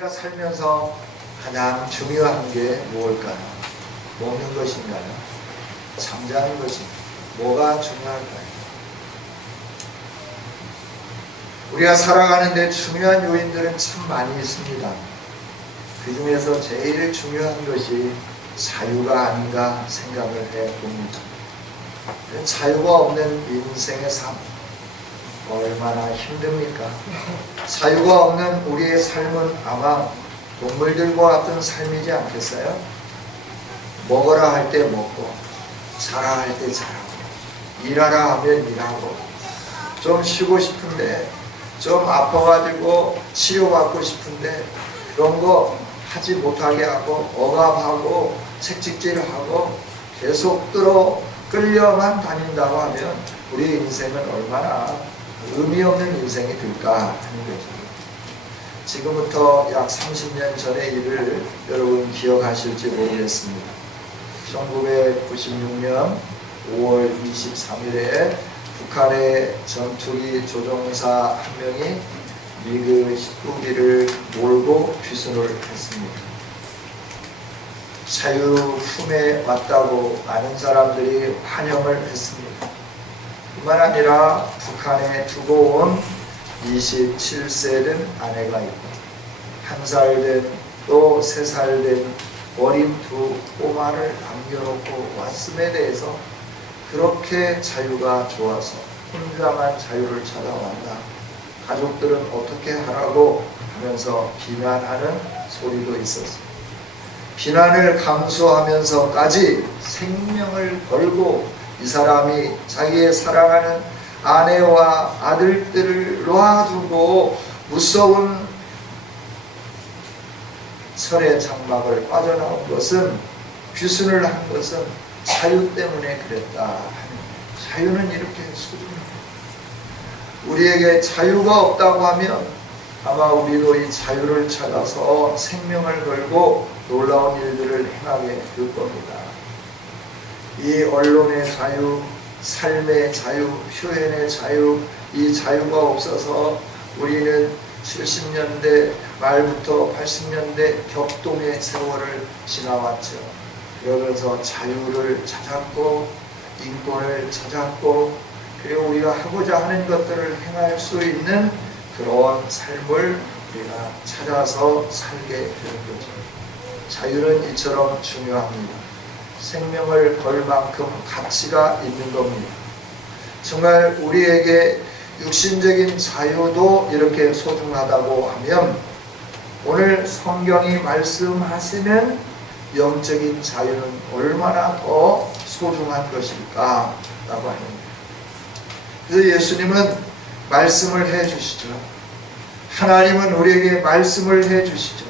우리가 살면서 가장 중요한 게 무엇일까요? 먹는 것인가요? 잠자는 것인가요? 뭐가 중요할까요? 우리가 살아가는데 중요한 요인들은 참 많이 있습니다. 그 중에서 제일 중요한 것이 자유가 아닌가 생각을 해봅니다. 자유가 없는 인생의 삶, 얼마나 힘듭니까? 자유가 없는 우리의 삶은 아마 동물들과 같은 삶이지 않겠어요? 먹어라 할 때 먹고, 자라 할 때 자라고, 일하라 하면 일하고, 좀 쉬고 싶은데, 좀 아파가지고 치료받고 싶은데 그런 거 하지 못하게 하고 억압하고 책찍질하고 계속 끌려만 다닌다고 하면 우리 인생은 얼마나 의미 없는 인생이 될까 하는 거죠. 지금부터 약 30년 전의 일을 여러분 기억하실지 모르겠습니다. 1996년 5월 23일에 북한의 전투기 조종사 한 명이 미그 19기를 몰고 귀순을 했습니다. 자유 품에 왔다고 많은 사람들이 환영을 했습니다. 뿐만 아니라 북한에 두고 온 27세 된 아내가 있고 1살 된 또 3살 된 어린 두 꼬마를 남겨놓고 왔음에 대해서 그렇게 자유가 좋아서 혼자만 자유를 찾아왔나, 가족들은 어떻게 하라고 하면서 비난하는 소리도 있었습니다. 비난을 감수하면서까지 생명을 걸고 이 사람이 자기의 사랑하는 아내와 아들들을 놔두고 무서운 철의 장막을 빠져나온 것은, 귀순을 한 것은 자유 때문에 그랬다. 자유는 이렇게 소중합니다. 우리에게 자유가 없다고 하면 아마 우리도 이 자유를 찾아서 생명을 걸고 놀라운 일들을 행하게 될 겁니다. 이 언론의 자유, 삶의 자유, 표현의 자유, 이 자유가 없어서 우리는 70년대 말부터 80년대 격동의 세월을 지나왔죠. 그러면서 자유를 찾았고 인권을 찾았고 그리고 우리가 하고자 하는 것들을 행할 수 있는 그런 삶을 우리가 찾아서 살게 되는 거죠. 자유는 이처럼 중요합니다. 생명을 걸 만큼 가치가 있는 겁니다. 정말 우리에게 육신적인 자유도 이렇게 소중하다고 하면 오늘 성경이 말씀하시는 영적인 자유는 얼마나 더 소중한 것일까 라고 합니다. 그래서 예수님은 말씀을 해주시죠. 하나님은 우리에게 말씀을 해주시죠.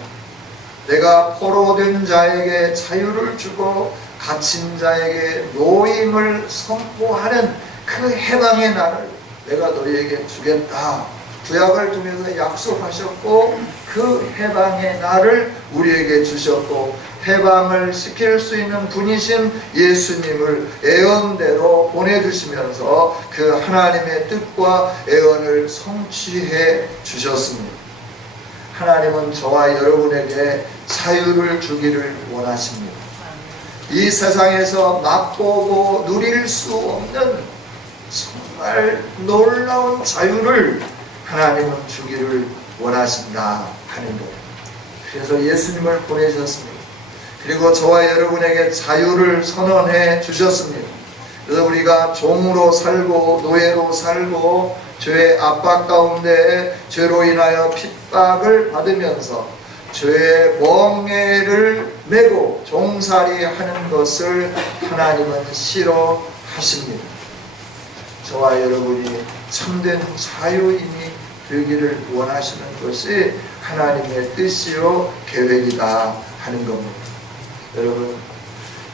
내가 포로된 자에게 자유를 주고 갇힌 자에게 노임을 선포하는 그 해방의 날을 내가 너희에게 주겠다. 구약을 통해서 약속하셨고 그 해방의 날을 우리에게 주셨고 해방을 시킬 수 있는 분이신 예수님을 애언대로 보내주시면서 그 하나님의 뜻과 애언을 성취해 주셨습니다. 하나님은 저와 여러분에게 자유를 주기를 원하십니다. 이 세상에서 맛보고 누릴 수 없는 정말 놀라운 자유를 하나님은 주기를 원하신다 하는 거예요. 그래서 예수님을 보내셨습니다. 그리고 저와 여러분에게 자유를 선언해 주셨습니다. 그래서 우리가 종으로 살고 노예로 살고 죄의 압박 가운데 죄로 인하여 핍박을 받으면서 죄의 멍에를 메고 종살이 하는 것을 하나님은 싫어하십니다. 저와 여러분이 참된 자유인이 되기를 원하시는 것이 하나님의 뜻이요 계획이다 하는 겁니다. 여러분,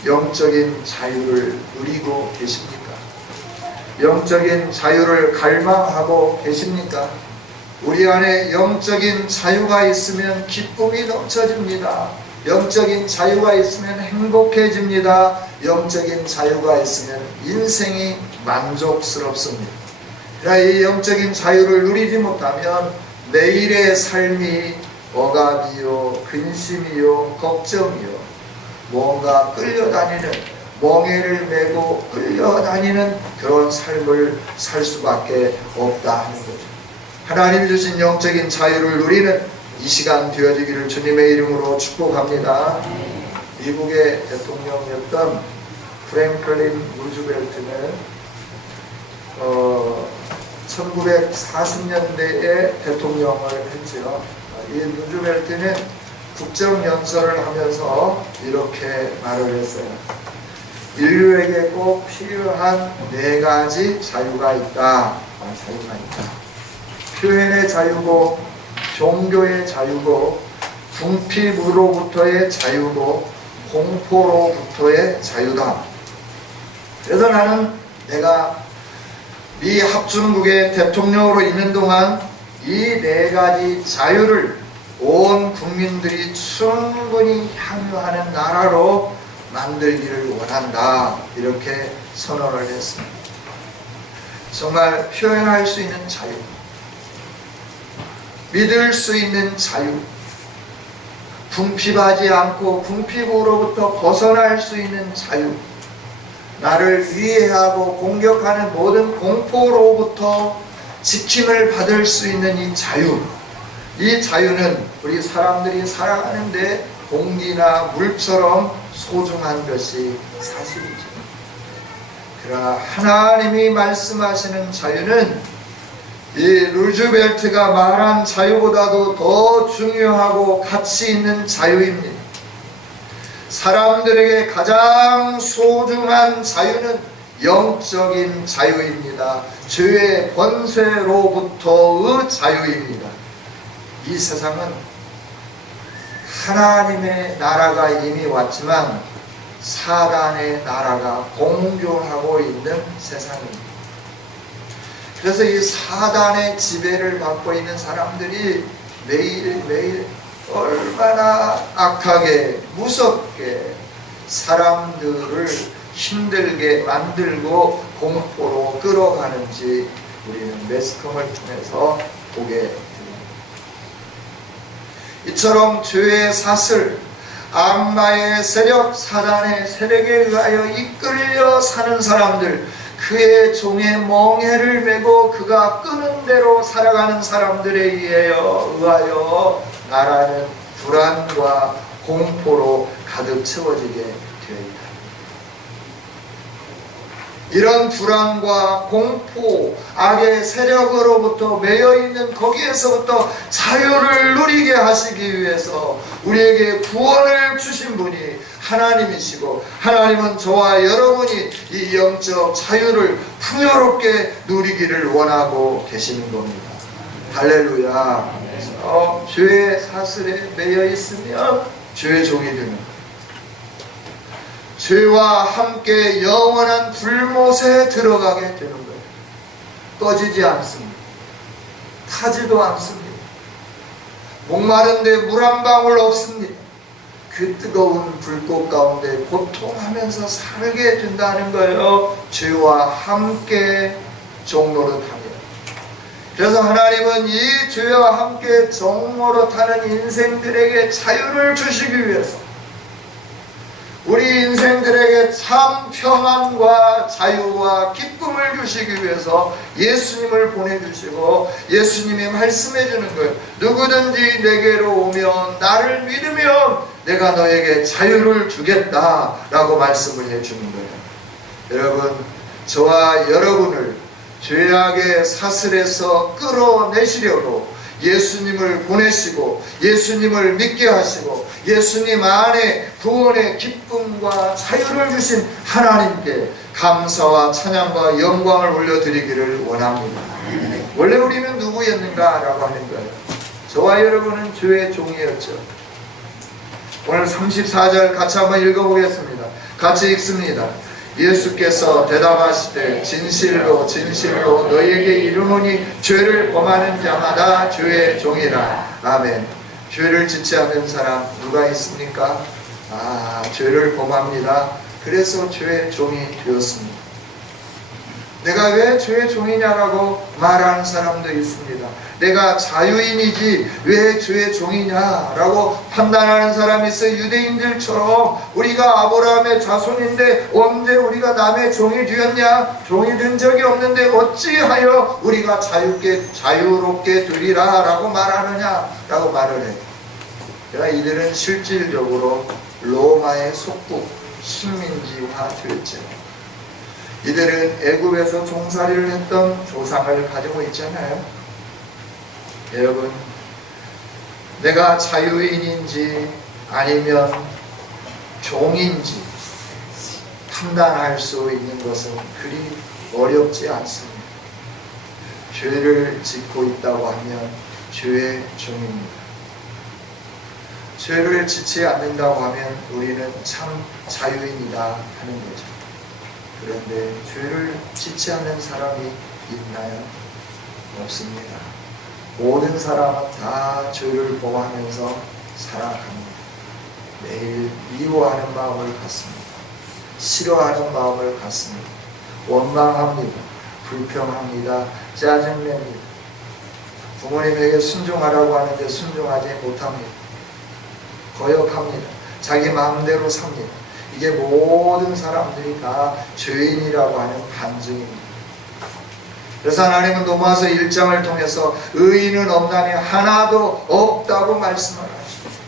영적인 자유를 누리고 계십니까? 영적인 자유를 갈망하고 계십니까? 우리 안에 영적인 자유가 있으면 기쁨이 넘쳐집니다. 영적인 자유가 있으면 행복해집니다. 영적인 자유가 있으면 인생이 만족스럽습니다. 그러나 이 영적인 자유를 누리지 못하면 내일의 삶이 억압이요, 근심이요, 걱정이요, 뭔가 끌려다니는, 멍에를 메고 끌려다니는 그런 삶을 살 수밖에 없다 하는 거죠. 하나님이 주신 영적인 자유를 누리는 이 시간 되어지기를 주님의 이름으로 축복합니다. 미국의 대통령이었던 프랭클린 루즈벨트는 1940년대에 대통령을 했지요. 이 루즈벨트는 국정연설을 하면서 이렇게 말을 했어요. 인류에게 꼭 필요한 4가지 자유가 있다. 표현의 자유고, 종교의 자유고, 궁핍으로부터의 자유고, 공포로부터의 자유다. 그래서 나는 내가 미 합중국의 대통령으로 있는 동안 이 4가지 자유를 온 국민들이 충분히 향유하는 나라로 만들기를 원한다. 이렇게 선언을 했습니다. 정말 표현할 수 있는 자유, 믿을 수 있는 자유, 궁핍하지 않고 궁핍으로부터 벗어날 수 있는 자유, 나를 위해하고 공격하는 모든 공포로부터 지킴을 받을 수 있는 이 자유, 이 자유는 우리 사람들이 살아가는데 공기나 물처럼 소중한 것이 사실이죠. 그러나 하나님이 말씀하시는 자유는 이 루즈벨트가 말한 자유보다도 더 중요하고 가치 있는 자유입니다. 사람들에게 가장 소중한 자유는 영적인 자유입니다. 죄의 권세로부터의 자유입니다. 이 세상은 하나님의 나라가 이미 왔지만 사단의 나라가 공존하고 있는 세상입니다. 그래서 이 사단의 지배를 받고 있는 사람들이 매일매일 얼마나 악하게 무섭게 사람들을 힘들게 만들고 공포로 끌어가는지 우리는 매스컴을 통해서 보게 됩니다. 이처럼 죄의 사슬, 악마의 세력, 사단의 세력에 의하여 이끌려 사는 사람들, 그의 종의 멍에를 메고 그가 끄는 대로 살아가는 사람들에 의하여 나라는 불안과 공포로 가득 채워지게 되어 있다. 이런 불안과 공포, 악의 세력으로부터 매여있는 거기에서부터 자유를 누리게 하시기 위해서 우리에게 구원을 주신 분이 하나님이시고, 하나님은 저와 여러분이 이 영적 자유를 풍요롭게 누리기를 원하고 계시는 겁니다. 할렐루야. 죄의 사슬에 매여 있으면 죄의 종이 되는, 죄와 함께 영원한 불못에 들어가게 되는 거예요. 꺼지지 않습니다. 타지도 않습니다. 목마른데 물 한 방울 없습니다. 그 뜨거운 불꽃 가운데 고통하면서 살게 된다는 거예요. 죄와 함께 종노릇하며. 그래서 하나님은 이 죄와 함께 종노릇하는 인생들에게 자유를 주시기 위해서, 우리 인생들에게 참 평안과 자유와 기쁨을 주시기 위해서 예수님을 보내주시고, 예수님이 말씀해 주는 거예요. 누구든지 내게로 오면, 나를 믿으면 내가 너에게 자유를 주겠다라고 말씀을 해주는 거예요. 여러분, 저와 여러분을 죄악의 사슬에서 끌어내시려고 예수님을 보내시고 예수님을 믿게 하시고 예수님 안에 구원의 기쁨과 자유를 주신 하나님께 감사와 찬양과 영광을 올려드리기를 원합니다. 원래 우리는 누구였는가 라고 하는 거예요. 저와 여러분은 죄의 종이었죠. 오늘 34절 같이 한번 읽어보겠습니다. 같이 읽습니다. 예수께서 대답하시되 진실로 진실로 너희에게 이르노니 죄를 범하는 자마다 죄의 종이라. 아멘. 죄를 짓지 않는 사람 누가 있습니까? 죄를 범합니다. 그래서 죄의 종이 되었습니다. 내가 왜 죄의 종이냐라고 말하는 사람도 있습니다. 내가 자유인이지 왜 죄의 종이냐라고 판단하는 사람이 있어요. 유대인들처럼 우리가 아브라함의 자손인데 언제 우리가 남의 종이 되었냐? 종이 된 적이 없는데 어찌하여 우리가 자유롭게 되리라 라고 말하느냐 라고 말을 해요. 그러나 이들은 실질적으로 로마의 속국 식민지화 됐죠. 이들은 애굽에서 종살이를 했던 조상을 가지고 있잖아요. 여러분, 내가 자유인인지 아니면 종인지 판단할 수 있는 것은 그리 어렵지 않습니다. 죄를 짓고 있다고 하면 죄의 종입니다. 죄를 짓지 않는다고 하면 우리는 참 자유인이다 하는 거죠. 그런데 죄를 짓지 않는 사람이 있나요? 없습니다. 모든 사람은 다 죄를 범하면서 살아갑니다. 매일 미워하는 마음을 갖습니다. 싫어하는 마음을 갖습니다. 원망합니다. 불평합니다. 짜증냅니다. 부모님에게 순종하라고 하는데 순종하지 못합니다. 거역합니다. 자기 마음대로 삽니다. 이게 모든 사람들이 다 죄인이라고 하는 반증입니다. 그래서 하나님은 로마서 1장을 통해서 의인은 없나니 하나도 없다고 말씀을 하십니다.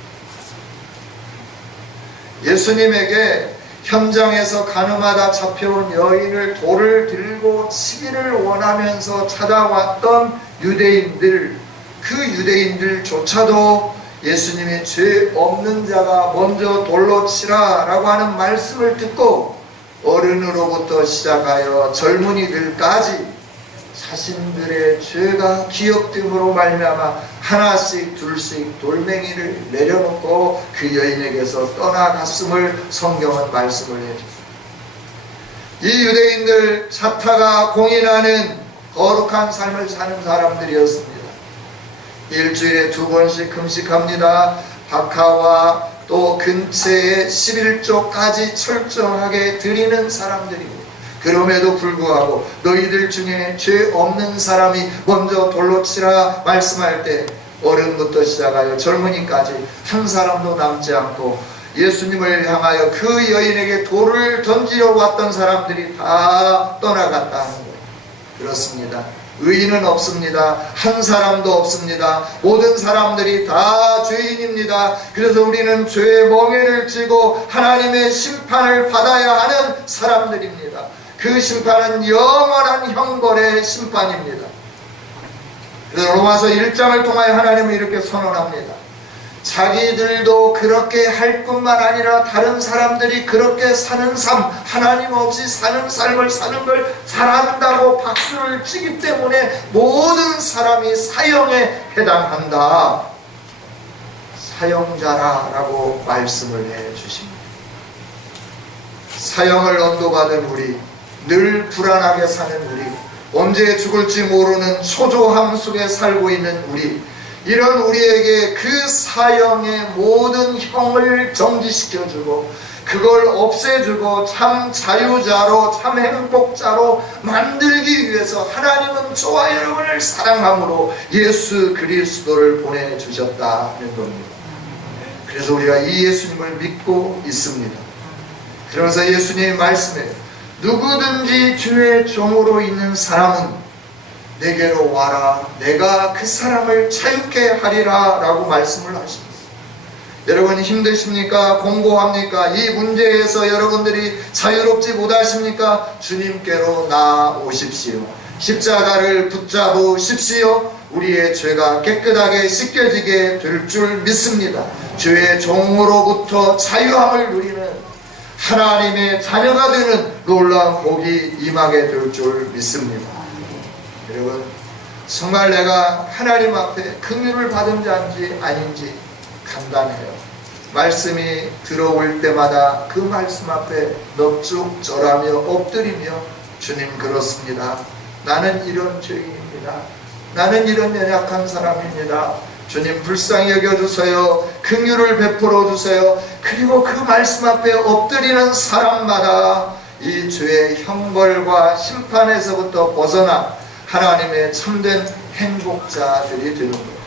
예수님에게 현장에서 가늠하다 잡혀온 여인을 돌을 들고 치기를 원하면서 찾아왔던 유대인들, 그 유대인들조차도 예수님이 죄 없는 자가 먼저 돌로 치라 라고 하는 말씀을 듣고 어른으로부터 시작하여 젊은이들까지 자신들의 죄가 기억됨으로 말미암아 하나씩 둘씩 돌멩이를 내려놓고 그 여인에게서 떠나갔음을 성경은 말씀을 해줍니다. 이 유대인들 사타가 공인하는 거룩한 삶을 사는 사람들이었습니다. 일주일에 2번씩 금식합니다. 박하와 또 근처의 11조까지 철저하게 드리는 사람들입니다. 그럼에도 불구하고 너희들 중에 죄 없는 사람이 먼저 돌로 치라 말씀할 때 어른부터 시작하여 젊은이까지 한 사람도 남지 않고 예수님을 향하여 그 여인에게 돌을 던지러 왔던 사람들이 다 떠나갔다는 거예요. 그렇습니다. 의인은 없습니다. 한 사람도 없습니다. 모든 사람들이 다 죄인입니다. 그래서 우리는 죄의 멍에를 쥐고 하나님의 심판을 받아야 하는 사람들입니다. 그 심판은 영원한 형벌의 심판입니다. 그래서 로마서 1장을 통하여 하나님은 이렇게 선언합니다. 자기들도 그렇게 할 뿐만 아니라 다른 사람들이 그렇게 사는 삶, 하나님 없이 사는 삶을 사는 걸 잘한다고 박수를 치기 때문에 모든 사람이 사형에 해당한다. 사형자라고 말씀을 해주십니다. 사형을 언도받은 우리, 늘 불안하게 사는 우리, 언제 죽을지 모르는 초조함 속에 살고 있는 우리, 이런 우리에게 그 사형의 모든 형을 정지시켜주고 그걸 없애주고 참 자유자로 참 행복자로 만들기 위해서 하나님은 저와 여러분을 사랑함으로 예수 그리스도를 보내주셨다는 겁니다. 그래서 우리가 이 예수님을 믿고 있습니다. 그러면서 예수님이 말씀해요. 누구든지 주의 종으로 있는 사람은 내게로 와라. 내가 그 사람을 자유케 하리라 라고 말씀을 하십니다. 여러분 힘드십니까? 공고합니까? 이 문제에서 여러분들이 자유롭지 못하십니까? 주님께로 나오십시오. 십자가를 붙잡으십시오. 우리의 죄가 깨끗하게 씻겨지게 될 줄 믿습니다. 죄의 종으로부터 자유함을 누리는 하나님의 자녀가 되는 놀라운 복이 임하게 될 줄 믿습니다. 여러분, 정말 내가 하나님 앞에 긍휼을 받은 자인지 아닌지 간단해요. 말씀이 들어올 때마다 그 말씀 앞에 넙죽 절하며 엎드리며 주님 그렇습니다. 나는 이런 죄인입니다. 나는 이런 연약한 사람입니다. 주님 불쌍히 여겨주세요. 긍휼을 베풀어 주세요. 그리고 그 말씀 앞에 엎드리는 사람마다 이 죄의 형벌과 심판에서부터 벗어나 하나님의 참된 행복자들이 되는 거예요.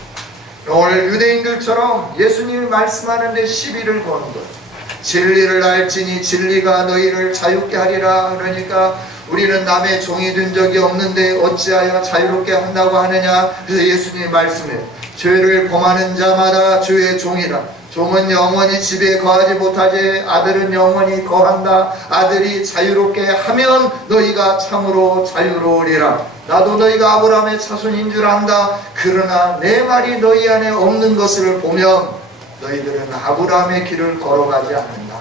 오늘 유대인들처럼 예수님이 말씀하는데 시비를 거는 거예요. 진리를 알지니 진리가 너희를 자유케 하리라. 그러니까 우리는 남의 종이 된 적이 없는데 어찌하여 자유롭게 한다고 하느냐. 그래서 예수님이 말씀해요. 죄를 범하는 자마다 주의 종이라. 종은 영원히 집에 거하지 못하지 아들은 영원히 거한다. 아들이 자유롭게 하면 너희가 참으로 자유로우리라. 나도 너희가 아브라함의 자손인 줄 안다. 그러나 내 말이 너희 안에 없는 것을 보면 너희들은 아브라함의 길을 걸어가지 않는다.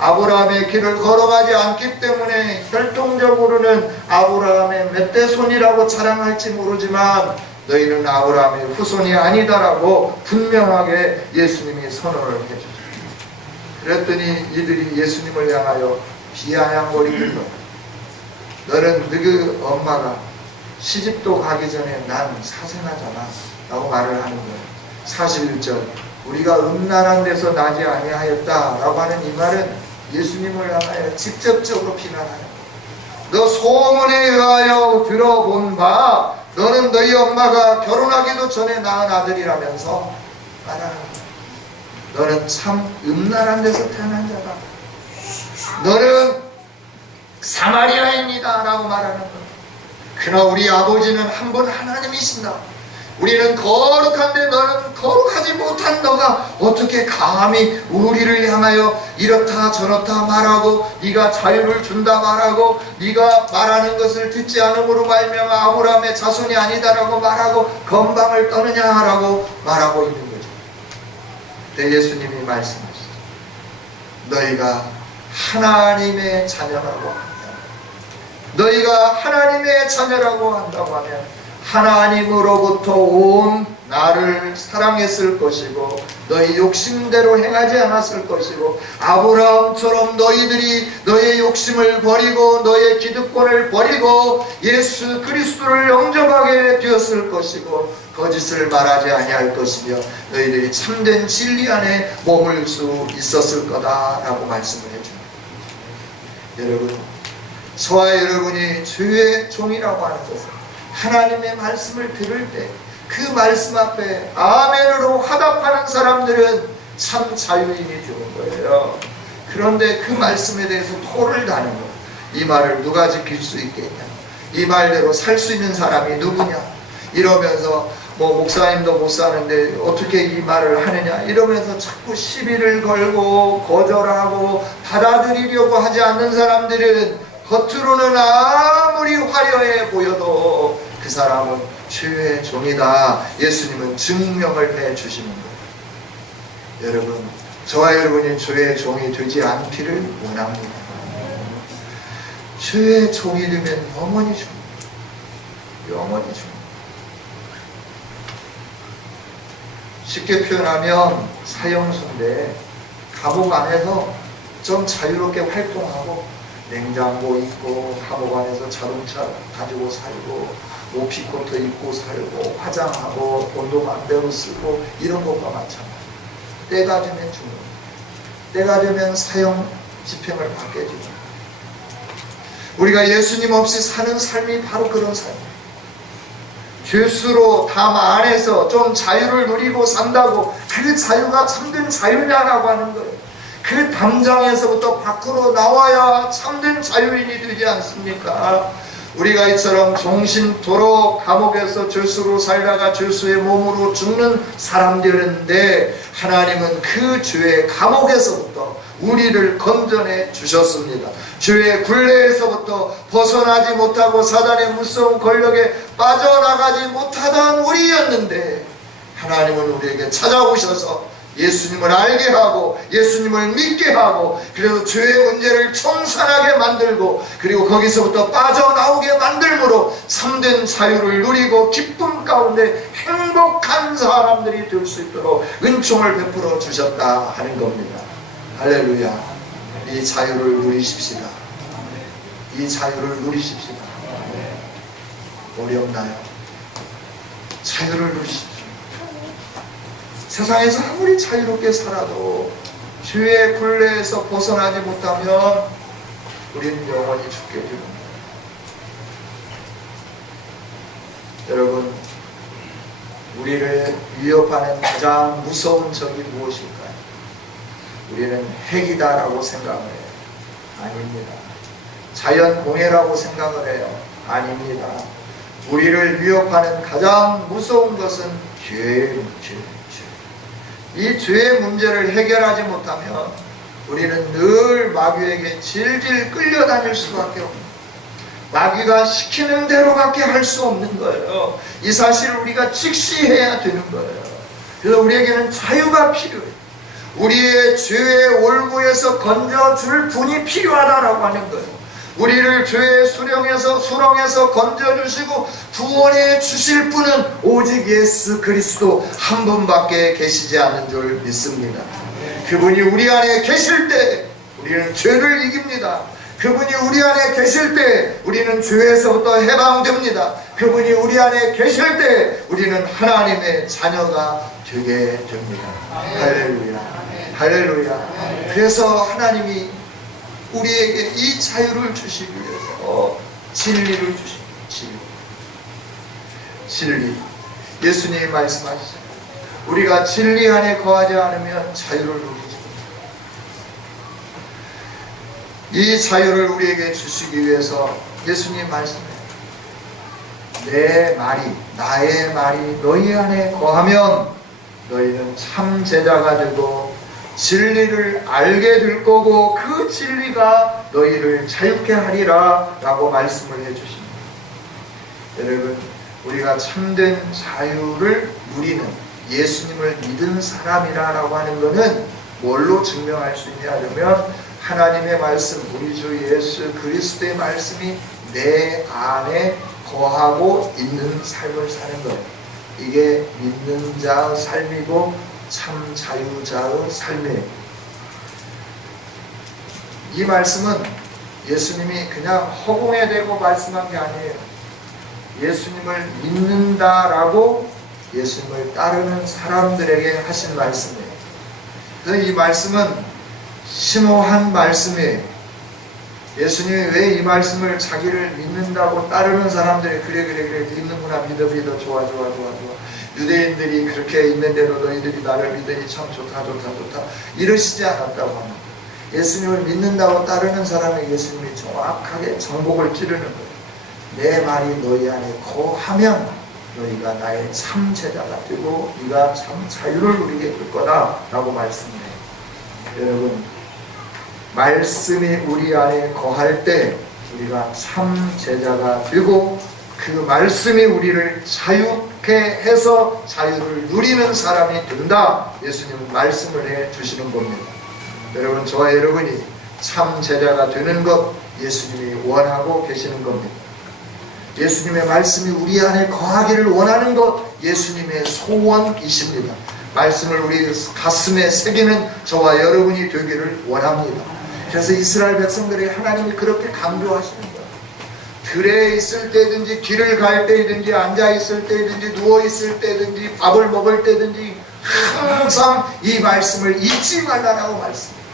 아브라함의 길을 걸어가지 않기 때문에 혈통적으로는 아브라함의 멧돼손이라고 자랑할지 모르지만 너희는 아브라함의 후손이 아니다라고 분명하게 예수님이 선언을 해주셨습니다. 그랬더니 이들이 예수님을 향하여 비아냥거리는 거예요. 너는 너희 엄마가 시집도 가기 전에 난 사생하잖아 라고 말을 하는 거예요. 41절 우리가 음란한 데서 나지 아니하였다 라고 하는 이 말은 예수님을 향하여 직접적으로 비난하는 거예요. 너 소문에 의하여 들어본 바 너는 너희 엄마가 결혼하기도 전에 낳은 아들이라면서 말하는 거야. 너는 참 음란한 데서 태어난 자다. 너는 사마리아인이다 라고 말하는 거야. 그러나 우리 아버지는 한 분 하나님이신다. 우리는 거룩한데 너는 거룩하지 못한 너가 어떻게 감히 우리를 향하여 이렇다 저렇다 말하고 네가 자유를 준다 말하고 네가 말하는 것을 듣지 않음으로 말미암아 아브라함의 자손이 아니다라고 말하고 건방을 떠느냐라고 말하고 있는 거죠. 그때 예수님이 말씀하시죠. 너희가 하나님의 자녀라고 한다. 너희가 하나님의 자녀라고 한다고 하면 하나님으로부터 온 나를 사랑했을 것이고 너희 욕심대로 행하지 않았을 것이고 아브라함처럼 너희들이 너의 욕심을 버리고 너의 기득권을 버리고 예수 그리스도를 영접하게 되었을 것이고 거짓을 말하지 아니할 것이며 너희들이 참된 진리 안에 머물 수 있었을 거다라고 말씀을 해줍니다. 여러분, 저와 여러분이 주의 종이라고 하는 것은 하나님의 말씀을 들을 때 그 말씀 앞에 아멘으로 화답하는 사람들은 참 자유인이 되는 거예요. 그런데 그 말씀에 대해서 토를 다는 거예요. 이 말을 누가 지킬 수 있겠냐, 이 말대로 살 수 있는 사람이 누구냐 이러면서 목사님도 못 사는데 어떻게 이 말을 하느냐 이러면서 자꾸 시비를 걸고 거절하고 받아들이려고 하지 않는 사람들은 겉으로는 아무리 화려해 보여도 그 사람은 주의 종이다. 예수님은 증명을 해주시는 거예요. 여러분, 저와 여러분이 주의 종이 되지 않기를 원합니다. 주의 종이 되면 영원히 줍니다. 영원히 줍니다. 쉽게 표현하면 사형수인데 감옥 안에서 좀 자유롭게 활동하고 냉장고 있고 감옥 안에서 자동차 가지고 살고 오피코트 입고 살고 화장하고 돈도 맘대로 쓰고 이런 것과 마찬가지예요. 때가 되면 죽는 때가 되면 사형 집행을 받게 됩니다. 우리가 예수님 없이 사는 삶이 바로 그런 삶이에요. 죄수로 담 안에서 좀 자유를 누리고 산다고 그 자유가 참된 자유냐라고 하는 거예요. 그 담장에서부터 밖으로 나와야 참된 자유인이 되지 않습니까? 우리가 이처럼 종신토록 감옥에서 죄수로 살다가 죄수의 몸으로 죽는 사람들인데 하나님은 그 죄의 감옥에서부터 우리를 건져내 주셨습니다. 죄의 굴레에서부터 벗어나지 못하고 사단의 무서운 권력에 빠져나가지 못하던 우리였는데 하나님은 우리에게 찾아오셔서 예수님을 알게 하고 예수님을 믿게 하고 그래서 죄의 문제를 청산하게 만들고 그리고 거기서부터 빠져나오게 만들므로 참된 자유를 누리고 기쁨 가운데 행복한 사람들이 될 수 있도록 은총을 베풀어 주셨다 하는 겁니다. 할렐루야. 이 자유를 누리십시다. 이 자유를 누리십시다. 어렵나요? 자유를 누리십시오. 세상에서 아무리 자유롭게 살아도 죄의 굴레에서 벗어나지 못하면 우리는 영원히 죽게 됩니다. 여러분, 우리를 위협하는 가장 무서운 적이 무엇일까요? 우리는 핵이다라고 생각을 해요. 아닙니다. 자연공해라고 생각을 해요. 아닙니다. 우리를 위협하는 가장 무서운 것은 죄의 문제예요. 이 죄의 문제를 해결하지 못하면 우리는 늘 마귀에게 질질 끌려다닐 수밖에 없는, 마귀가 시키는 대로밖에 할 수 없는 거예요. 이 사실을 우리가 직시해야 되는 거예요. 그래서 우리에게는 자유가 필요해요. 우리의 죄의 올무에서 건져줄 분이 필요하다라고 하는 거예요. 우리를 죄의 수렁에서 건져주시고 구원해 주실 분은 오직 예수 그리스도 한 분밖에 계시지 않는 줄 믿습니다. 그분이 우리 안에 계실 때 우리는 죄를 이깁니다. 그분이 우리 안에 계실 때 우리는 죄에서부터 해방됩니다. 그분이 우리 안에 계실 때 우리는 하나님의 자녀가 되게 됩니다. 할렐루야. 할렐루야. 그래서 하나님이 우리에게 이 자유를 주시기 위해서 진리를 주십니다. 진리. 예수님이 말씀하시죠. 우리가 진리 안에 거하지 않으면 자유를 누리지 못합니다. 이 자유를 우리에게 주시기 위해서 예수님 말씀해요. 내 말이, 나의 말이 너희 안에 거하면 너희는 참 제자가 되고 진리를 알게 될 거고 그 진리가 너희를 자유케 하리라 라고 말씀을 해주십니다. 여러분, 우리가 참된 자유를 누리는 예수님을 믿은 사람이라고 하는 것은 뭘로 증명할 수 있냐 하면 하나님의 말씀, 우리 주 예수 그리스도의 말씀이 내 안에 거하고 있는 삶을 사는 거예요. 이게 믿는 자의 삶이고 참 자유자의 삶이에요. 이 말씀은 예수님이 그냥 허공에 대고 말씀한 게 아니에요. 예수님을 믿는다라고 예수님을 따르는 사람들에게 하신 말씀이에요. 그래서 이 말씀은 심오한 말씀이에요. 예수님이 왜 이 말씀을 자기를 믿는다고 따르는 사람들이 그래 믿는구나, 믿어 좋아 유대인들이 그렇게 있는데도 너희들이 나를 믿으니 참 좋다 이러시지 않았다고 합니다. 예수님을 믿는다고 따르는 사람에게 예수님이 정확하게 정복을 찌르는 거예요. 내 말이 너희 안에 거하면 너희가 나의 참 제자가 되고 네가 참 자유를 누리게 될 거다 라고 말씀해요. 여러분, 말씀이 우리 안에 거할 때 우리가 참 제자가 되고 그 말씀이 우리를 자유케 해서 자유를 누리는 사람이 된다. 예수님은 말씀을 해 주시는 겁니다. 여러분, 저와 여러분이 참 제자가 되는 것 예수님이 원하고 계시는 겁니다. 예수님의 말씀이 우리 안에 거하기를 원하는 것 예수님의 소원이십니다. 말씀을 우리 가슴에 새기는 저와 여러분이 되기를 원합니다. 그래서 이스라엘 백성들이 하나님이 그렇게 강조하시는 거예요. 들에 있을 때든지 길을 갈 때든지 앉아 있을 때든지 누워 있을 때든지 밥을 먹을 때든지 항상 이 말씀을 잊지 말라라고 말씀해요.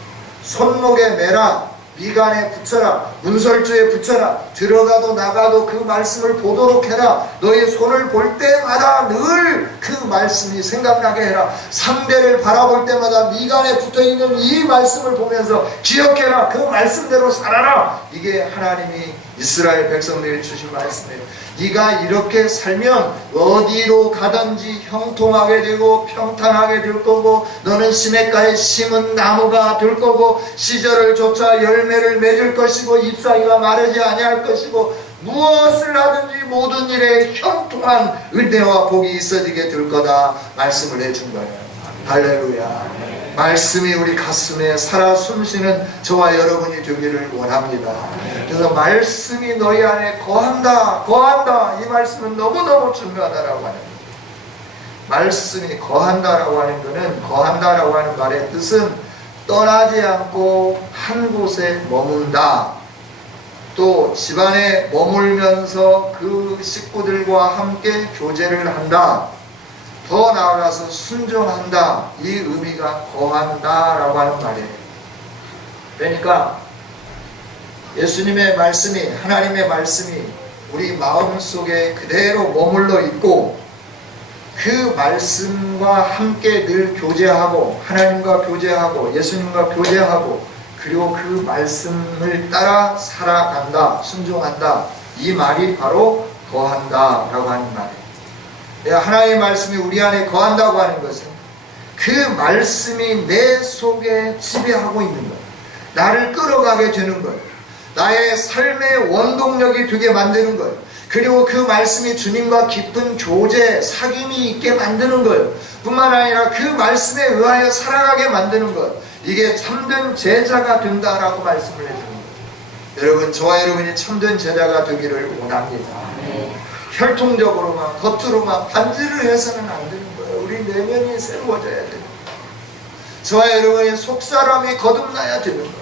손목에 매라, 미간에 붙여라, 문설주에 붙여라, 들어가도 나가도 그 말씀을 보도록 해라. 너의 손을 볼 때마다 늘 그 말씀이 생각나게 해라. 상대를 바라볼 때마다 미간에 붙어있는 이 말씀을 보면서 기억해라. 그 말씀대로 살아라. 이게 하나님이 이스라엘 백성들이 주신 말씀이에요. 네가 이렇게 살면 어디로 가든지 형통하게 되고 평탄하게 될 거고 너는 시냇가에 심은 나무가 될 거고 시절을 쫓아 열매를 맺을 것이고 잎사귀가 마르지 아니할 것이고 무엇을 하든지 모든 일에 형통한 은혜와 복이 있어지게 될 거다 말씀을 해준 거예요. 할렐루야. 말씀이 우리 가슴에 살아 숨쉬는 저와 여러분이 되기를 원합니다. 그래서 말씀이 너희 안에 거한다. 이 말씀은 너무너무 중요하다라고 하는 거예요. 말씀이 거한다라고 하는 것은, 거한다라고 하는 말의 뜻은 떠나지 않고 한 곳에 머문다. 또 집안에 머물면서 그 식구들과 함께 교제를 한다. 더 나아가서 순종한다. 이 의미가 거한다 라고 하는 말이에요. 그러니까 예수님의 말씀이, 하나님의 말씀이 우리 마음속에 그대로 머물러 있고 그 말씀과 함께 늘 교제하고 하나님과 교제하고 예수님과 교제하고 그리고 그 말씀을 따라 살아간다, 순종한다, 이 말이 바로 거한다 라고 하는 말이에요. 하나님의 말씀이 우리 안에 거한다고 하는 것은 그 말씀이 내 속에 지배하고 있는 거예요. 나를 끌어가게 되는 거예요. 나의 삶의 원동력이 되게 만드는 거예요. 그리고 그 말씀이 주님과 깊은 교제, 사귐이 있게 만드는 거예요. 뿐만 아니라 그 말씀에 의하여 살아가게 만드는 거예요. 이게 참된 제자가 된다라고 말씀을 해주는 거예요. 여러분, 저와 여러분이 참된 제자가 되기를 원합니다. 혈통적으로만 겉으로만 반지를 해서는 안 되는 거예요. 우리 내면이 새로워져야 돼요. 저와 여러분의 속사람이 거듭나야 되는 거예요.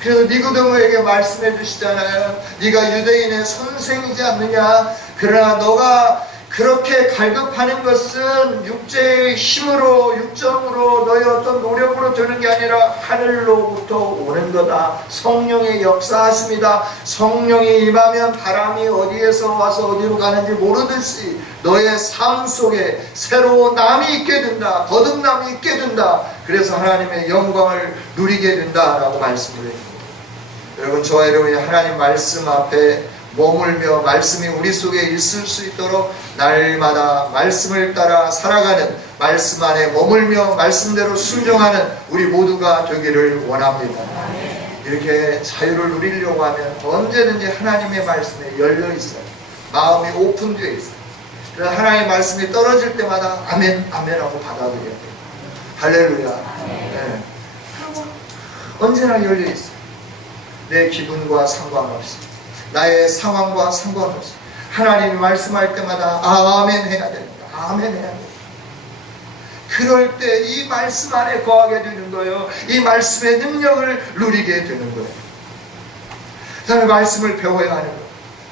그래서 니고데모에게 말씀해 주시잖아요. 네가 유대인의 선생이지 않느냐. 그러나 너가 그렇게 갈급하는 것은 육체의 힘으로, 육정으로, 너의 어떤 노력으로 되는 게 아니라 하늘로부터 오는 거다. 성령의 역사하십니다. 성령이 임하면 바람이 어디에서 와서 어디로 가는지 모르듯이 너의 삶 속에 새로운 남이 있게 된다. 거듭남이 있게 된다. 그래서 하나님의 영광을 누리게 된다라고 말씀을 해요. 여러분, 저와 여러분이 하나님 말씀 앞에 머물며 말씀이 우리 속에 있을 수 있도록 날마다 말씀을 따라 살아가는, 말씀 안에 머물며 말씀대로 순종하는 우리 모두가 되기를 원합니다. 이렇게 자유를 누리려고 하면 언제든지 하나님의 말씀에 열려 있어요. 마음이 오픈되어 있어요. 그래서 하나님의 말씀이 떨어질 때마다 아멘, 아멘하고 받아들여야 돼요. 할렐루야. 네. 언제나 열려 있어요. 내 기분과 상관없이, 나의 상황과 상관없이 하나님이 말씀할 때마다 아멘 해야 됩니다. 아멘 해야 됩니다. 그럴 때 이 말씀 안에 거하게 되는 거예요. 이 말씀의 능력을 누리게 되는 거예요. 그 다음에 말씀을 배워야 하는 거예요.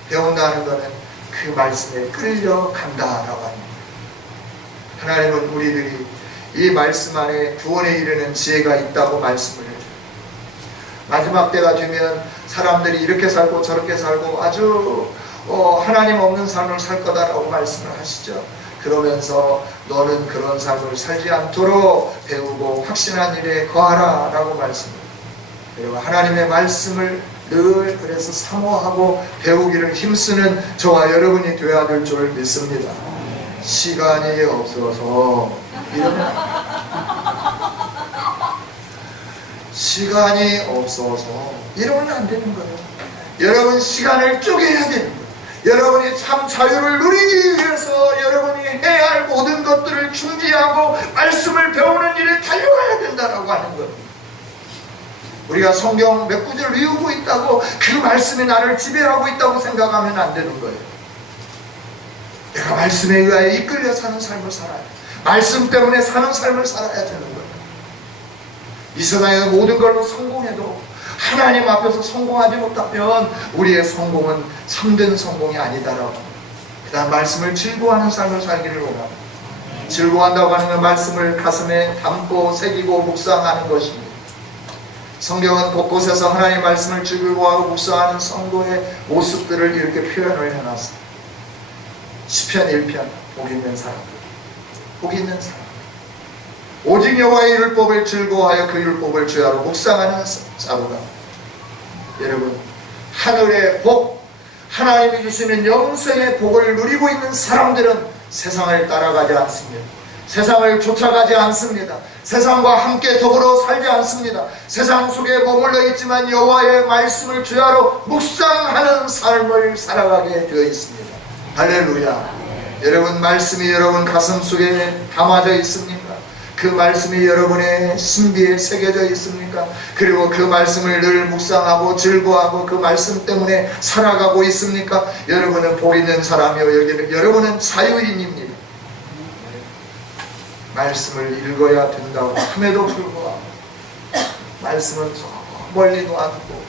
배운다는 것은 그 말씀에 끌려간다라고 합니다. 하나님은 우리들이 이 말씀 안에 구원에 이르는 지혜가 있다고 말씀을 해요. 마지막 때가 되면 사람들이 이렇게 살고 저렇게 살고 아주 하나님 없는 삶을 살 거다라고 말씀을 하시죠. 그러면서 너는 그런 삶을 살지 않도록 배우고 확신한 일에 거하라 라고 말씀을 해요. 그리고 하나님의 말씀을 늘 그래서 사모하고 배우기를 힘쓰는 저와 여러분이 되어야 될 줄 믿습니다. 시간이 없어서 시간이 없어서 이러면 안 되는 거예요. 여러분, 시간을 쪼개야 되는 거예요. 여러분이 참 자유를 누리기 위해서 여러분이 해야 할 모든 것들을 중지하고 말씀을 배우는 일에 달려가야 된다라고 하는 거예요. 우리가 성경 몇 구절 외우고 있다고 그 말씀이 나를 지배하고 있다고 생각하면 안 되는 거예요. 내가 말씀에 의하여 이끌려 사는 삶을 살아야 돼요. 말씀 때문에 사는 삶을 살아야 되는 거예요. 이 세상에서 모든 걸로 성공해도 하나님 앞에서 성공하지 못하면 우리의 성공은 참된 성공이 아니다라고. 그 다음 말씀을 즐거워하는 삶을 살기를 원합니다. 즐거워한다고 하는 건 말씀을 가슴에 담고 새기고 묵상하는 것입니다. 성경은 곳곳에서 하나님의 말씀을 즐거워하고 묵상하는 성도의 모습들을 이렇게 표현을 해놨습니다. 시편 1편, 복 있는 사람들, 복 있는 사람, 오직 여호와의 율법을 즐거워하여 그 율법을 주야로 묵상하는 자로다. 여러분, 하늘의 복, 하나님이 주시는 영생의 복을 누리고 있는 사람들은 세상을 따라가지 않습니다. 세상을 쫓아가지 않습니다. 세상과 함께 더불어 살지 않습니다. 세상 속에 머물러 있지만 여호와의 말씀을 주야로 묵상하는 삶을 살아가게 되어 있습니다. 할렐루야. 여러분, 말씀이 여러분 가슴 속에 담아져 있습니까? 그 말씀이 여러분의 신비에 새겨져 있습니까? 그리고 그 말씀을 늘 묵상하고 즐거워하고 그 말씀 때문에 살아가고 있습니까? 여러분은 복 있는 사람이요, 여러분은 자유인입니다. 말씀을 읽어야 된다고 함에도 불구하고 말씀은 저 멀리 놔두고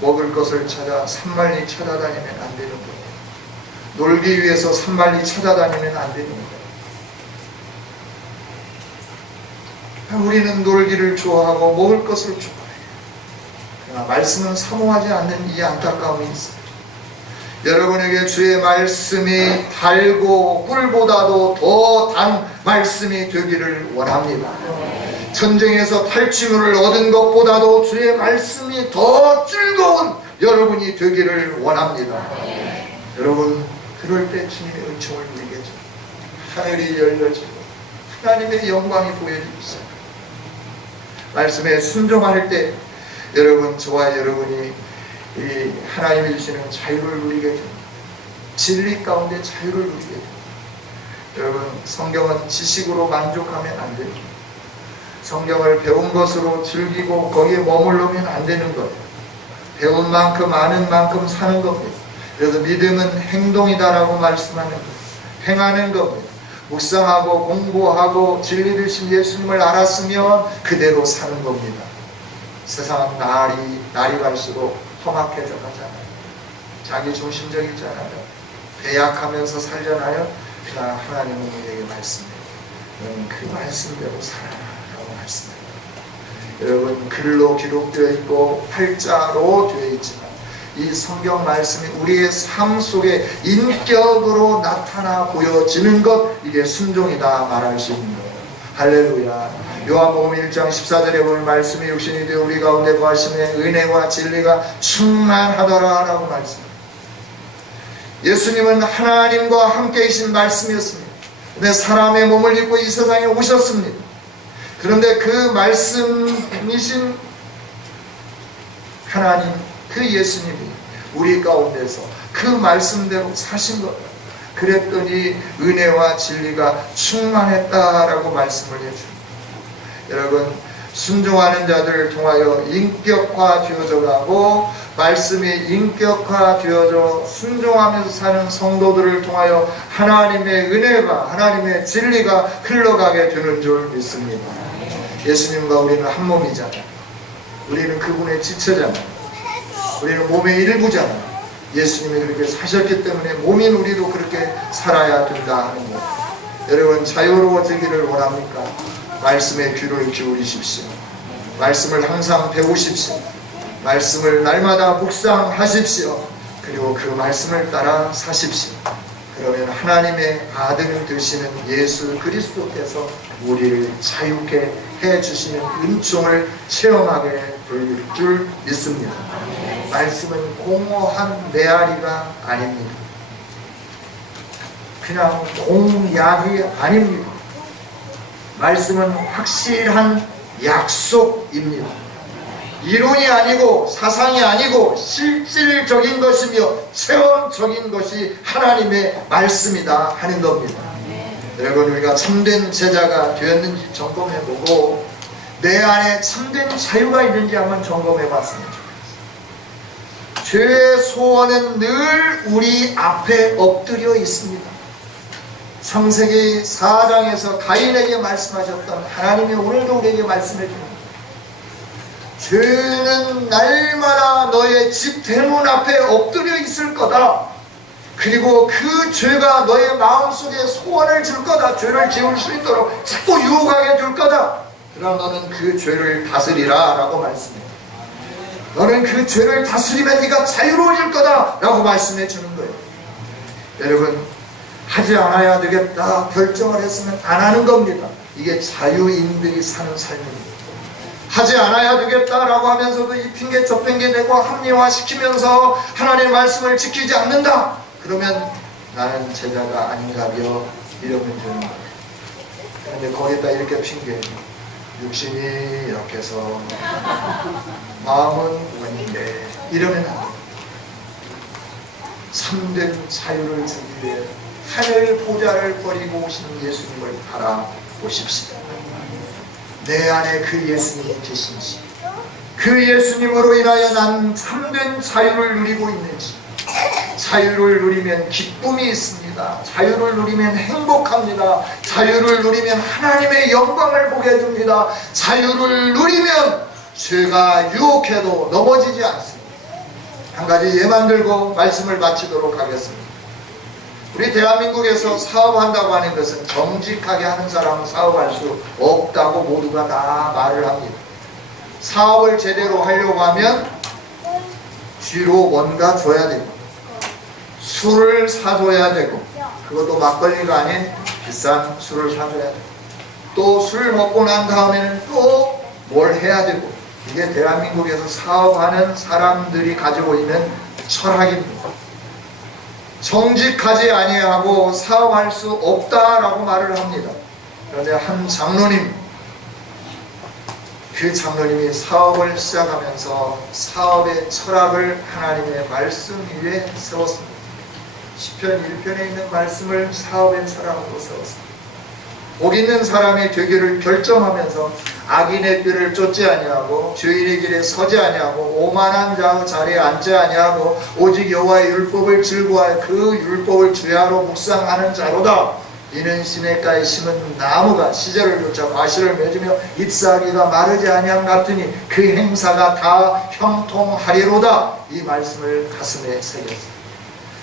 먹을 것을 찾아 산만리 찾아다니면 안 되는 거예요. 놀기 위해서 산만리 찾아다니면 안 되는 거예요. 우리는 놀기를 좋아하고 먹을 것을 좋아해요. 그러나 말씀은 사모하지 않는 이 안타까움이 있습니다. 여러분에게 주의 말씀이 달고 꿀보다도 더 단 말씀이 되기를 원합니다. 전쟁에서 탈취물을 얻은 것보다도 주의 말씀이 더 즐거운 여러분이 되기를 원합니다. 여러분, 그럴 때 주님의 은총을 누리겠죠. 하늘이 열려지고 하나님의 영광이 보여지기 시작합니다. 말씀에 순종할 때 여러분, 저와 여러분이 이 하나님이 주시는 자유를 누리게 됩니다. 진리 가운데 자유를 누리게 됩니다. 여러분, 성경은 지식으로 만족하면 안 됩니다. 성경을 배운 것으로 즐기고 거기에 머물르면 안 되는 거예요. 배운 만큼 아는 만큼 사는 겁니다. 그래서 믿음은 행동이다라고 말씀하는 거예요. 행하는 겁니다. 묵상하고 공부하고 진리 되신 예수님을 알았으면 그대로 사는 겁니다. 세상은 날이 갈수록 험악해져 가잖아요. 자기 중심적이잖아요. 배약하면서 살잖아요. 그러나 하나님은 우리에게 말씀해요. 너는 그 말씀대로 살아라라고 말씀해요. 여러분, 글로 기록되어 있고 팔자로 되어 있지만 이 성경 말씀이 우리의 삶 속에 인격으로 나타나 보여지는 것, 이게 순종이다 말할 수 있는 거예요. 할렐루야. 요한복음 1장 14절에 보면 말씀이 육신이 되어 우리 가운데 거하심에 은혜와 진리가 충만하더라 라고 말씀합니다. 예수님은 하나님과 함께 계신 말씀이었습니다. 근데 사람의 몸을 입고 이 세상에 오셨습니다. 그런데 그 말씀이신 하나님, 그 예수님이 우리 가운데서 그 말씀대로 사신 거예요. 그랬더니 은혜와 진리가 충만했다라고 말씀을 해줍니다. 여러분, 순종하는 자들을 통하여 인격화 되어져 가고 말씀이 인격화 되어져 순종하면서 사는 성도들을 통하여 하나님의 은혜가, 하나님의 진리가 흘러가게 되는 줄 믿습니다. 예수님과 우리는 한 몸이잖아요. 우리는 그분의 지체잖아요. 우리는 몸의 일부잖아요. 예수님이 그렇게 사셨기 때문에 몸인 우리도 그렇게 살아야 된다 하는 거예요. 여러분, 자유로워지기를 원합니까? 말씀에 귀를 기울이십시오. 말씀을 항상 배우십시오. 말씀을 날마다 묵상하십시오. 그리고 그 말씀을 따라 사십시오. 그러면 하나님의 아들 되시는 예수 그리스도께서 우리를 자유케 해주시는 은총을 체험하게 될 줄 믿습니다. 말씀은 공허한 메아리가 아닙니다. 그냥 공약이 아닙니다. 말씀은 확실한 약속입니다. 이론이 아니고 사상이 아니고 실질적인 것이며 체험적인 것이 하나님의 말씀이다 하는 겁니다. 여러분, 우리가 참된 제자가 되었는지 점검해보고 내 안에 참된 자유가 있는지 한번 점검해봤으면 좋겠습니다. 죄의 소원은 늘 우리 앞에 엎드려 있습니다. 창세기 4장에서 가인에게 말씀하셨던 하나님이 오늘도 우리에게 말씀해 줍니다. 죄는 날마다 너의 집 대문 앞에 엎드려 있을 거다. 그리고 그 죄가 너의 마음속에 소원을 줄 거다. 죄를 지을 수 있도록 자꾸 유혹하게 줄 거다. 그럼 너는 그 죄를 다스리라 라고 말씀해요. 너는 그 죄를 다스리면 네가 자유로워질 거다 라고 말씀해 주는 거예요. 여러분, 하지 않아야 되겠다 결정을 했으면 안 하는 겁니다. 이게 자유인들이 사는 삶입니다. 하지 않아야 되겠다라고 하면서도 이 핑계 저 핑계 내고 합리화시키면서 하나님의 말씀을 지키지 않는다. 그러면 나는 제자가 아닌가벼 이러면 되는 거예요. 그런데 거기다 이렇게 핑계, 육신이 약해서 마음은 원인데 이러면 안 돼요. 참된 자유를 주기 위해 하늘 보좌를 버리고 오신 예수님을 바라보십시오. 내 안에 그 예수님이 계신지, 그 예수님으로 인하여 난 참된 자유를 누리고 있는지. 자유를 누리면 기쁨이 있습니다. 자유를 누리면 행복합니다. 자유를 누리면 하나님의 영광을 보게 해줍니다. 자유를 누리면 죄가 유혹해도 넘어지지 않습니다. 한 가지 예만 들고 말씀을 마치도록 하겠습니다. 우리 대한민국에서 사업한다고 하는 것은 정직하게 하는 사람은 사업할 수 없다고 모두가 다 말을 합니다. 사업을 제대로 하려고 하면 뒤로 뭔가 줘야 되고, 술을 사줘야 되고, 그것도 막걸리가 아닌 비싼 술을 사줘야 되고, 또 술 먹고 난 다음에는 또 뭘 해야 되고, 이게 대한민국에서 사업하는 사람들이 가지고 있는 철학입니다. 정직하지 아니하고 사업할 수 없다라고 말을 합니다. 그런데 한 장로님, 그 장로님이 사업을 시작하면서 사업의 철학을 하나님의 말씀 위에 세웠습니다. 시편 1편에 있는 말씀을 사업의 철학으로 세웠습니다. 복 있는 사람이 되기를 결정하면서 악인의 꾀를 쫓지 아니하고 주인의 길에 서지 아니하고 오만한 자의 자리에 앉지 아니하고 오직 여호와의 율법을 즐거워하여 그 율법을 주야로 묵상하는 자로다. 이는 시냇가에 심은 나무가 시절을 쫓아 과실을 맺으며 잎사귀가 마르지 아니함 같으니 그 행사가 다 형통하리로다. 이 말씀을 가슴에 새겼습니다.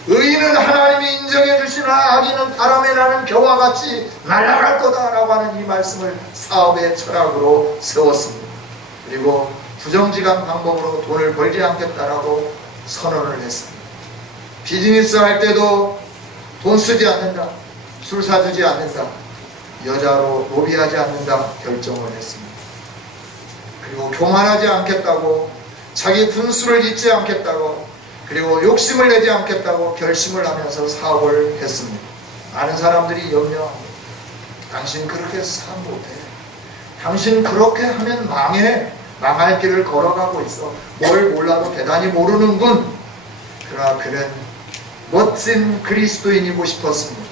의인은 하나님이 인정해 주시나 악인은 바람에 나는 겨와 같이 날아갈 거다라고 하는 이 말씀을 사업의 철학으로 세웠습니다. 그리고 부정지간 방법으로 돈을 벌지 않겠다라고 선언을 했습니다. 비즈니스 할 때도 돈 쓰지 않는다, 술 사주지 않는다, 여자로 노비하지 않는다 결정을 했습니다. 그리고 교만하지 않겠다고, 자기 분수를 잊지 않겠다고, 그리고 욕심을 내지 않겠다고 결심을 하면서 사업을 했습니다. 많은 사람들이 염려합니다. 당신 그렇게 해서 사업 못해. 당신 그렇게 하면 망해. 망할 길을 걸어가고 있어. 뭘 몰라도 대단히 모르는군. 그러나 그는 멋진 그리스도인이고 싶었습니다.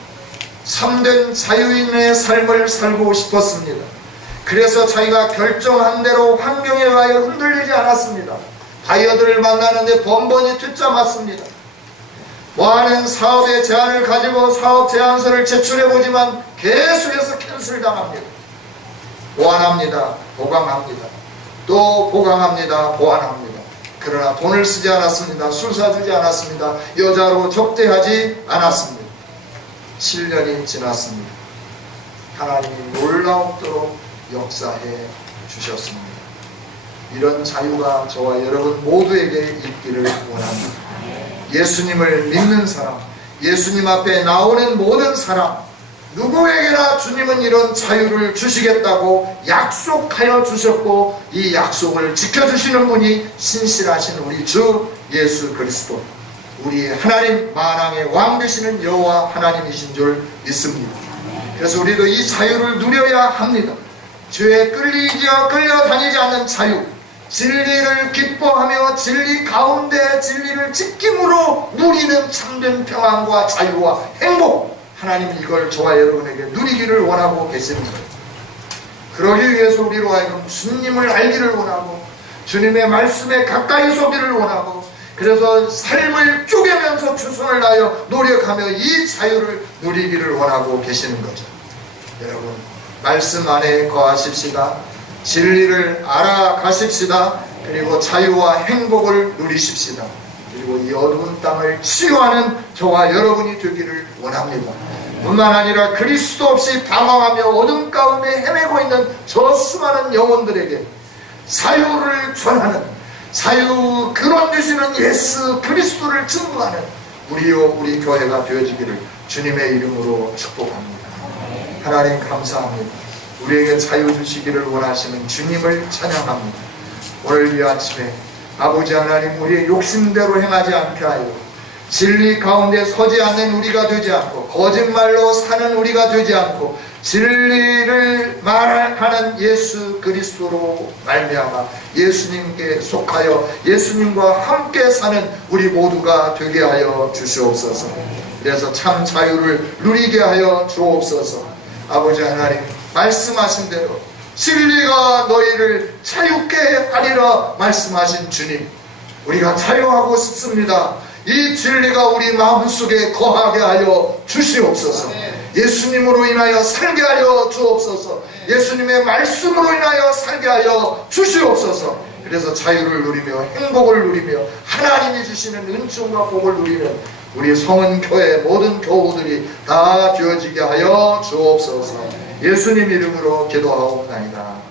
참된 자유인의 삶을 살고 싶었습니다. 그래서 자기가 결정한 대로 환경에 의하여 흔들리지 않았습니다. 바이어들을 만나는데 번번이 듣자 맞습니다. 많은 사업의 제안을 가지고 사업 제안서를 제출해보지만 계속해서 캔슬당합니다. 보완합니다. 보강합니다. 또 보강합니다. 보완합니다. 그러나 돈을 쓰지 않았습니다. 술 사주지 않았습니다. 여자로 접대하지 않았습니다. 7년이 지났습니다. 하나님이 놀라움도록 역사해 주셨습니다. 이런 자유가 저와 여러분 모두에게 있기를 원합니다. 예수님을 믿는 사람, 예수님 앞에 나오는 모든 사람, 누구에게나 주님은 이런 자유를 주시겠다고 약속하여 주셨고, 이 약속을 지켜주시는 분이 신실하신 우리 주 예수 그리스도, 우리 하나님 만왕의 왕 되시는 여호와 하나님이신 줄 믿습니다. 그래서 우리도 이 자유를 누려야 합니다. 죄에 끌려다니지 않는 자유, 진리를 기뻐하며 진리 가운데 진리를 지킴으로 누리는 참된 평안과 자유와 행복, 하나님은 이걸 저와 여러분에게 누리기를 원하고 계시는 거예요. 그러기 위해서 우리로 하여금 주님을 알기를 원하고 주님의 말씀에 가까이 서기를 원하고, 그래서 삶을 쪼개면서 최선을 다하여 노력하며 이 자유를 누리기를 원하고 계시는 거죠. 여러분, 말씀 안에 거하십시다. 진리를 알아가십시다. 그리고 자유와 행복을 누리십시다. 그리고 이 어두운 땅을 치유하는 저와 여러분이 되기를 원합니다. 뿐만 아니라 그리스도 없이 방황하며 어둠 가운데 헤매고 있는 저 수많은 영혼들에게 자유를 전하는, 자유 근원 되시는 예수 그리스도를 증거하는 우리 교회가 되어지기를 주님의 이름으로 축복합니다. 하나님 감사합니다. 우리에게 자유 주시기를 원하시는 주님을 찬양합니다. 오늘 이 아침에 아버지 하나님, 우리의 욕심대로 행하지 않게 하여 진리 가운데 서지 않는 우리가 되지 않고, 거짓말로 사는 우리가 되지 않고, 진리를 말하는 예수 그리스도로 말미암아 예수님께 속하여 예수님과 함께 사는 우리 모두가 되게 하여 주시옵소서. 그래서 참 자유를 누리게 하여 주옵소서. 아버지 하나님, 말씀하신 대로 진리가 너희를 자유케 하리라 말씀하신 주님, 우리가 자유하고 싶습니다. 이 진리가 우리 마음속에 거하게 하여 주시옵소서. 예수님으로 인하여 살게 하여 주옵소서. 예수님의 말씀으로 인하여 살게 하여 주시옵소서. 그래서 자유를 누리며 행복을 누리며 하나님이 주시는 은총과 복을 누리는 우리 성은교회 모든 교우들이 다 되어지게 하여 주옵소서. 예수님 이름으로 기도하옵나이다.